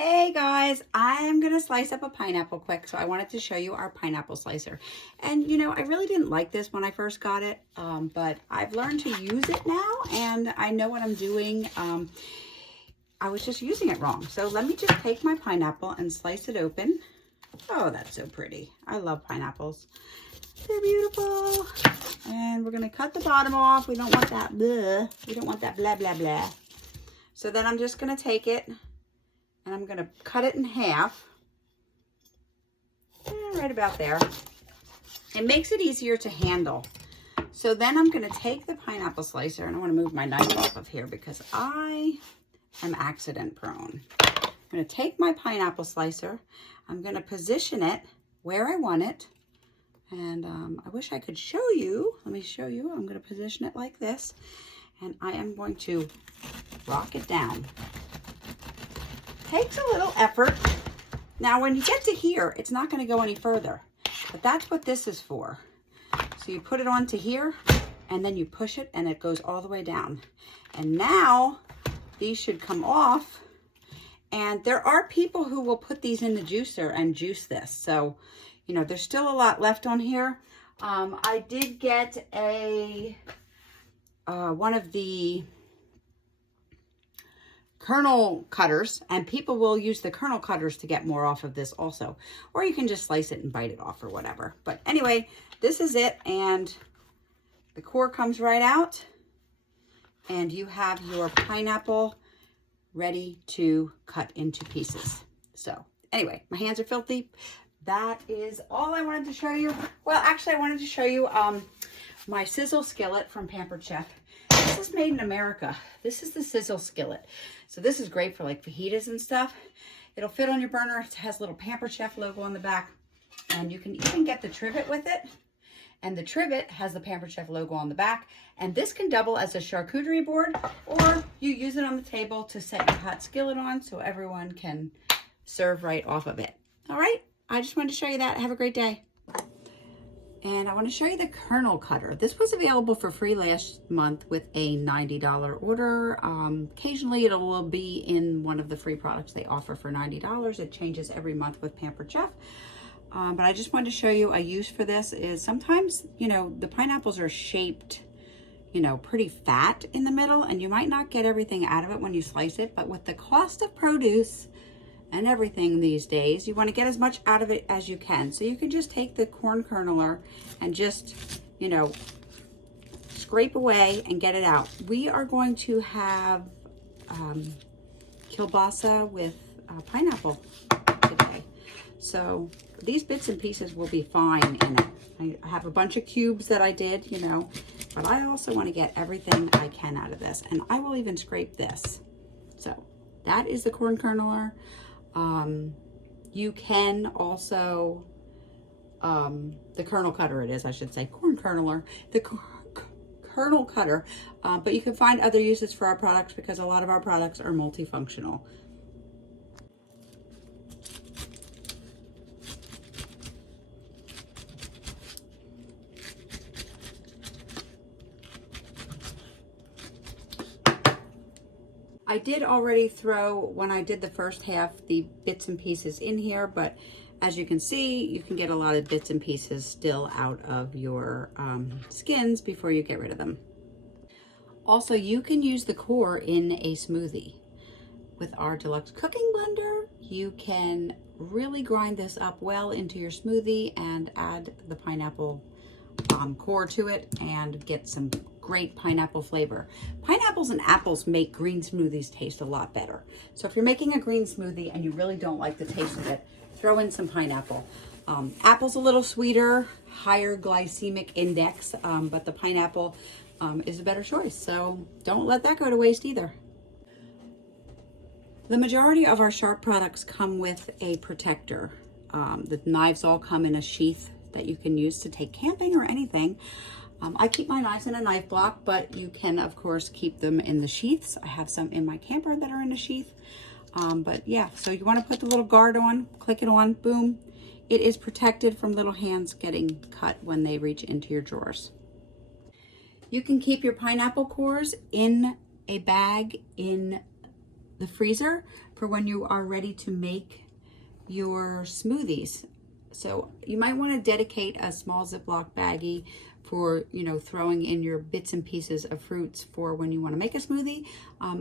Hey guys, I'm gonna slice up a pineapple quick, so I wanted to show you our pineapple slicer. And you know, I really didn't like this when I first got it, but I've learned to use it now and I know what I'm doing. I was just using it wrong. So let me just take my pineapple and slice it open. Oh, that's so pretty. I love pineapples. They're beautiful. And we're gonna cut the bottom off. We don't want that blah. We don't want that blah, blah, blah. So then I'm just gonna take it and I'm going to cut it in half, right about there. It makes it easier to handle. So then I'm going to take the pineapple slicer, and I want to move my knife off of here because I am accident prone. I'm going to take my pineapple slicer. I'm going to position it where I want it. And I wish I could show you. Let me show you. I'm going to position it like this. And I am going to rock it down. Takes a little effort. Now when you get to here, it's not going to go any further, but that's what this is for. So you put it onto here and then you push it and it goes all the way down. And now these should come off, and there are people who will put these in the juicer and juice this. So, you know, there's still a lot left on here. I did get one of the Kernel cutters, and people will use the Kernel cutters to get more off of this also, or you can just slice it and bite it off or whatever. But anyway, this is it, and the core comes right out and you have your pineapple ready to cut into pieces. So anyway, my hands are filthy. That is all I wanted to show you. Well, actually I wanted to show you my sizzle skillet from Pampered Chef. This is made in America. This is the sizzle skillet. So this is great for like fajitas and stuff. It'll fit on your burner. It has a little Pampered Chef logo on the back. And you can even get the trivet with it. And the trivet has the Pampered Chef logo on the back. And this can double as a charcuterie board, or you use it on the table to set your hot skillet on so everyone can serve right off of it. All right, I just wanted to show you that. Have a great day. And I want to show you the Kernel cutter. This was available for free last month with a $90 order. Occasionally it will be in one of the free products they offer for $90. It changes every month with Pampered Chef. But I just wanted to show you a use for this is sometimes, you know, the pineapples are shaped, you know, pretty fat in the middle, and you might not get everything out of it when you slice it. But with the cost of produce and everything these days, you want to get as much out of it as you can. So you can just take the corn kerneler and just, you know, scrape away and get it out. We are going to have kielbasa with pineapple today. So these bits and pieces will be fine in it. I have a bunch of cubes that I did, you know, but I also want to get everything I can out of this. And I will even scrape this. So that is the corn kerneler. You can also, the kernel cutter it is, I should say, corn kerneler, the kernel cutter, but you can find other uses for our products because a lot of our products are multifunctional. I did already throw, when I did the first half, the bits and pieces in here, but as you can see, you can get a lot of bits and pieces still out of your skins before you get rid of them. Also, you can use the core in a smoothie. With our Deluxe cooking blender, you can really grind this up well into your smoothie and add the pineapple core to it and get some great pineapple flavor. Pineapples and apples make green smoothies taste a lot better. So if you're making a green smoothie and you really don't like the taste of it, throw in some pineapple. Apple's a little sweeter, higher glycemic index, but the pineapple is a better choice. So don't let that go to waste either. The majority of our sharp products come with a protector. The knives all come in a sheath that you can use to take camping or anything. I keep my knives in a knife block, but you can of course keep them in the sheaths. I have some in my camper that are in a sheath. But yeah, so you want to put the little guard on, click it on, boom. It is protected from little hands getting cut when they reach into your drawers. You can keep your pineapple cores in a bag in the freezer for when you are ready to make your smoothies. So you might want to dedicate a small Ziploc baggie for, you know, throwing in your bits and pieces of fruits for when you want to make a smoothie.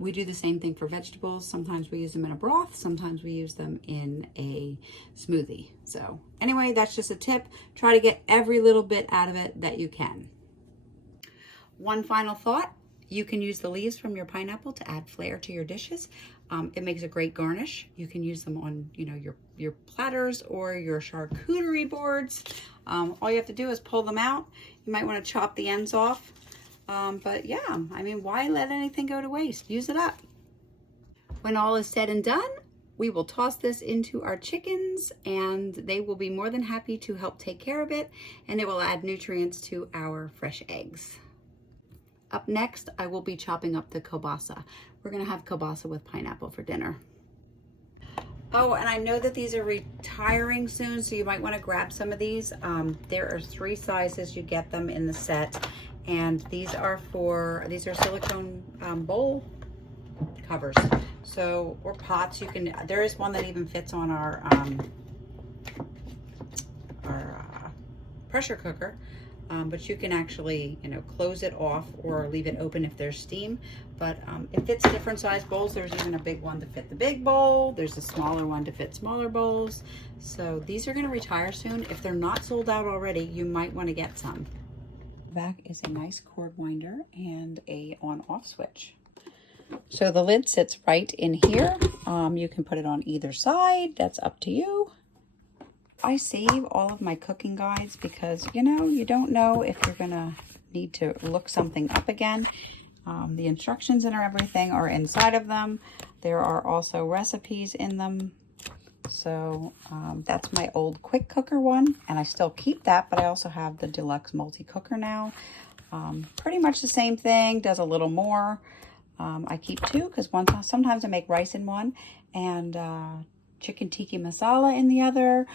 We do the same thing for vegetables. Sometimes we use them in a broth. Sometimes we use them in a smoothie. So anyway, that's just a tip. Try to get every little bit out of it that you can. One final thought. You can use the leaves from your pineapple to add flair to your dishes. It makes a great garnish. You can use them on, you know, your platters or your charcuterie boards. All you have to do is pull them out. You might want to chop the ends off. But yeah, I mean, why let anything go to waste? Use it up. When all is said and done, we will toss this into our chickens and they will be more than happy to help take care of it, and it will add nutrients to our fresh eggs. Up next, I will be chopping up the kielbasa. We're gonna have kielbasa with pineapple for dinner. Oh, and I know that these are retiring soon, so you might wanna grab some of these. There are 3 sizes, you get them in the set. And these are silicone bowl covers. So, or pots, there is one that even fits on our pressure cooker. But you can actually, you know, close it off or leave it open if there's steam. But it fits different size bowls. There's even a big one to fit the big bowl. There's a smaller one to fit smaller bowls. So these are going to retire soon. If they're not sold out already, you might want to get some. Back is a nice cord winder and a on-off switch. So the lid sits right in here. You can put it on either side. That's up to you. I save all of my cooking guides because, you know, you don't know if you're gonna need to look something up again. The instructions and everything are inside of them. There are also recipes in them. So that's my old quick cooker one, and I still keep that, but I also have the Deluxe multi-cooker now. Pretty much the same thing, does a little more. I keep 2 because sometimes I make rice in one and chicken tikka masala in the other.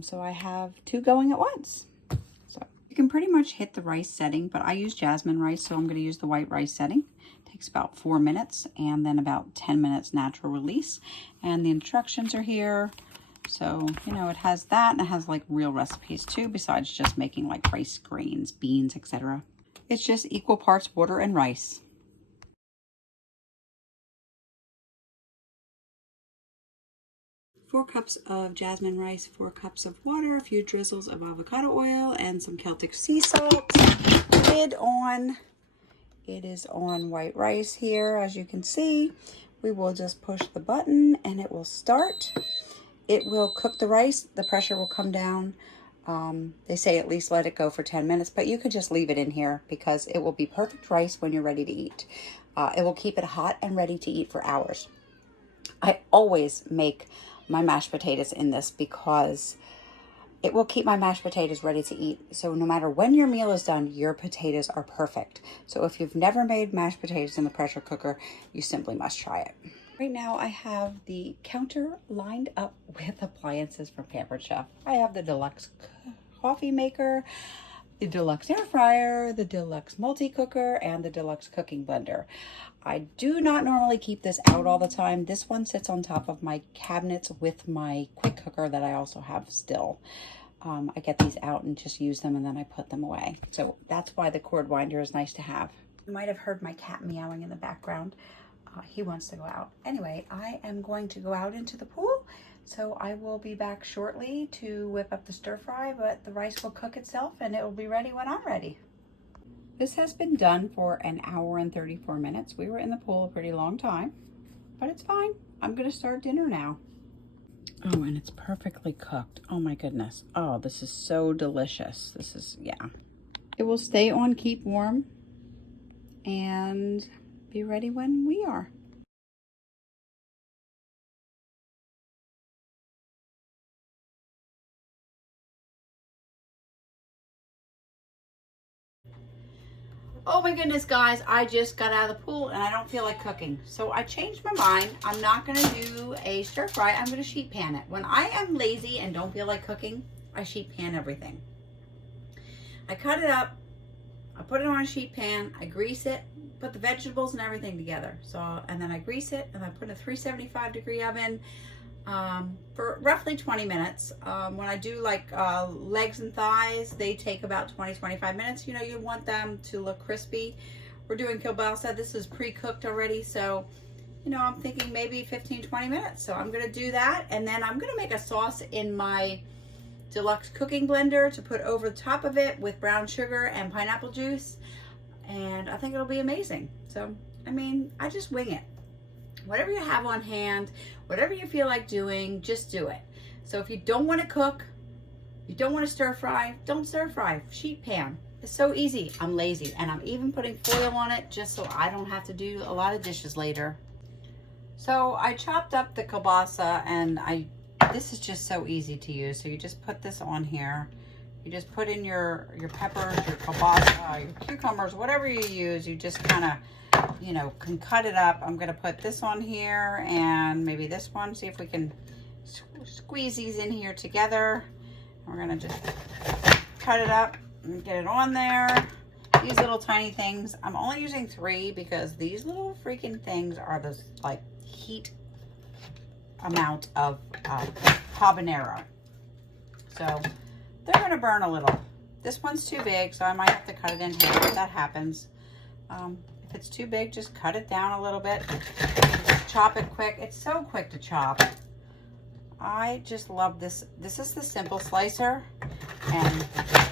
So I have 2 going at once. So you can pretty much hit the rice setting, but I use jasmine rice, so I'm going to use the white rice setting. It takes about 4 minutes and then about 10 minutes natural release. And the instructions are here. So, you know, it has that, and it has like real recipes too, besides just making like rice grains, beans, etc. It's just equal parts water and rice. Four cups of jasmine rice, 4 cups of water, a few drizzles of avocado oil, and some Celtic sea salt. Lid on. It is on white rice here, as you can see. We will just push the button and it will start. It will cook the rice. The pressure will come down. They say at least let it go for 10 minutes, but you could just leave it in here because it will be perfect rice when you're ready to eat. It will keep it hot and ready to eat for hours. I always make my mashed potatoes in this because it will keep my mashed potatoes ready to eat. So no matter when your meal is done, your potatoes are perfect. So if you've never made mashed potatoes in the pressure cooker, you simply must try it. Right now I have the counter lined up with appliances from Pampered Chef. I have the Deluxe coffee maker, the Deluxe air fryer, the Deluxe multi-cooker, and the Deluxe cooking blender. I do not normally keep this out all the time. This one sits on top of my cabinets with my quick cooker that I also have still. I get these out and just use them, and then I put them away. So that's why the cord winder is nice to have. You might have heard my cat meowing in the background. He wants to go out. Anyway, I am going to go out into the pool. So I will be back shortly to whip up the stir fry, but the rice will cook itself and it will be ready when I'm ready. This has been done for 1 hour and 34 minutes. We were in the pool a pretty long time, but it's fine. I'm gonna start dinner now. Oh, and it's perfectly cooked. Oh my goodness. Oh, this is so delicious. This is, yeah. It will stay on, keep warm, and be ready when we are. Oh my goodness, guys, I just got out of the pool and I don't feel like cooking. So I changed my mind. I'm not gonna do a stir fry. I'm gonna sheet pan it. When I am lazy and don't feel like cooking, I sheet pan everything. I cut it up, I put it on a sheet pan, I grease it, put the vegetables and everything together. So, and then I grease it, and I put in a 375-degree oven for roughly 20 minutes. When I do like legs and thighs, they take about 20-25 minutes. You know, you want them to look crispy. We're doing kielbasa. This is pre-cooked already, so you know, I'm thinking maybe 15-20 minutes. So I'm gonna do that, and then I'm gonna make a sauce in my Deluxe cooking blender to put over the top of it with brown sugar and pineapple juice, and I think it'll be amazing. So I mean, I just wing it. Whatever you have on hand, whatever you feel like doing, just do it. So if you don't want to cook, you don't want to stir fry, don't stir fry. Sheet pan. It's so easy. I'm lazy, and I'm even putting foil on it just so I don't have to do a lot of dishes later. So I chopped up the kielbasa, and this is just so easy to use. So you just put this on here. You just put in your peppers, your kielbasa, your cucumbers, whatever you use. You just kind of, you know, can cut it up. I'm going to put this on here and maybe this one. See if we can squeeze these in here together. We're going to just cut it up and get it on there. These little tiny things, I'm only using 3 because these little freaking things are the like heat amount of habanero. So they're going to burn a little. This one's too big, so I might have to cut it in half. That happens. If it's too big, just cut it down a little bit. Just chop it quick. It's so quick to chop. I just love this. This is the simple slicer, and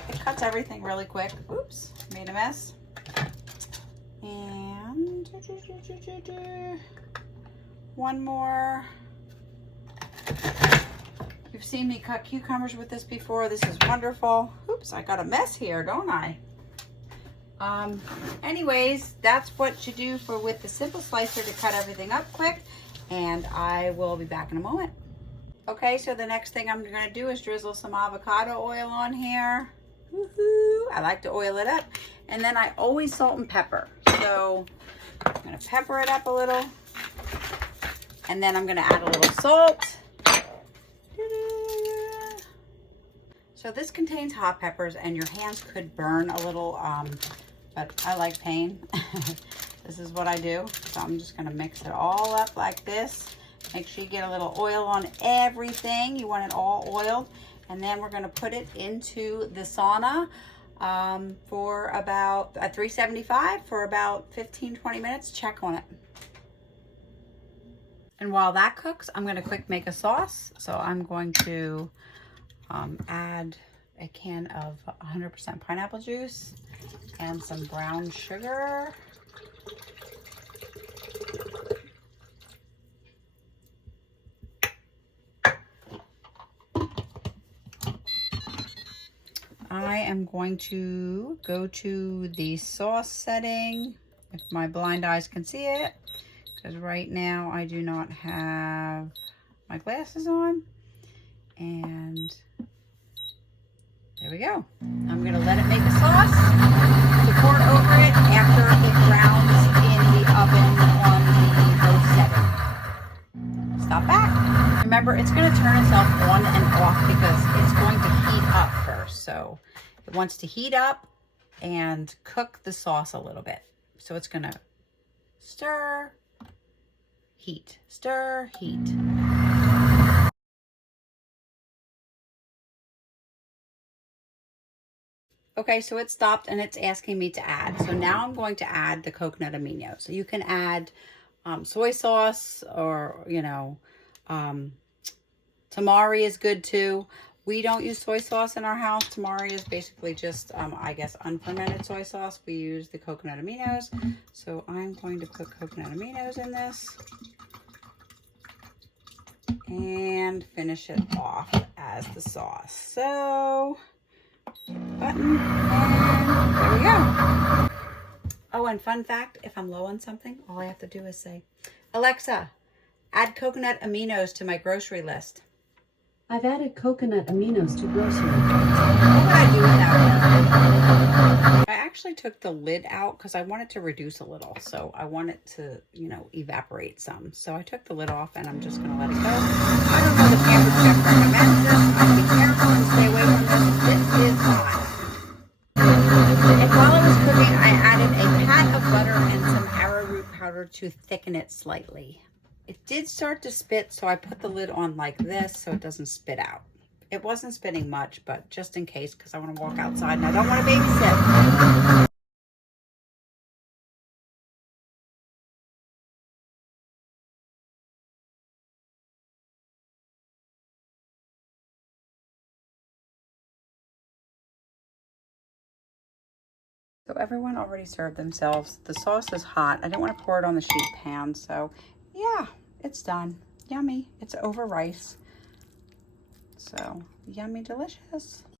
it cuts everything really quick. Oops, made a mess. And one more. You've seen me cut cucumbers with this before. This is wonderful. Oops, I got a mess here, don't I? Anyways, that's what you do with the simple slicer to cut everything up quick, and I will be back in a moment. Okay, so the next thing I'm gonna do is drizzle some avocado oil on here. Woohoo! I like to oil it up, and then I always salt and pepper. So I'm gonna pepper it up a little, and then I'm gonna add a little salt. So this contains hot peppers, and your hands could burn a little, but I like pain. This is what I do. So I'm just gonna mix it all up like this. Make sure you get a little oil on everything. You want it all oiled. And then we're gonna put it into the sauna for about 375 for about 15-20 minutes. Check on it. And while that cooks, I'm gonna quick make a sauce. So I'm going to add a can of 100% pineapple juice and some brown sugar. I am going to go to the sauce setting, if my blind eyes can see it, because right now I do not have my glasses on. And there we go. I'm going to let it make a sauce to pour over it after it browns in the oven on the low setting. Stop back. Remember, it's going to turn itself on and off because it's going to heat up first. So it wants to heat up and cook the sauce a little bit. So it's going to stir, heat, stir, heat. Okay, so it stopped and it's asking me to add. So now I'm going to add the coconut aminos. So you can add soy sauce, or, you know, tamari is good too. We don't use soy sauce in our house. Tamari is basically just, I guess, unfermented soy sauce. We use the coconut aminos. So I'm going to put coconut aminos in this and finish it off as the sauce. So button, and there we go. Oh, and fun fact, if I'm low on something, all I have to do is say, Alexa, add coconut aminos to my grocery list. I've added coconut aminos to grocery. What would I do without it? I actually took the lid out because I want it to reduce a little. So I want it to, you know, evaporate some. So I took the lid off and I'm just going to let it go. I don't know the pampered chef recommends this. I'd be careful and stay away from this. This is hot. And while it was cooking, I added a pat of butter and some to thicken it slightly. It did start to spit, so I put the lid on like this so it doesn't spit out. It wasn't spitting much, but just in case, because I want to walk outside and I don't want to babysit. So everyone already served themselves. The sauce is hot. I didn't want to pour it on the sheet pan, so yeah, it's done. Yummy. It's over rice. So yummy, delicious.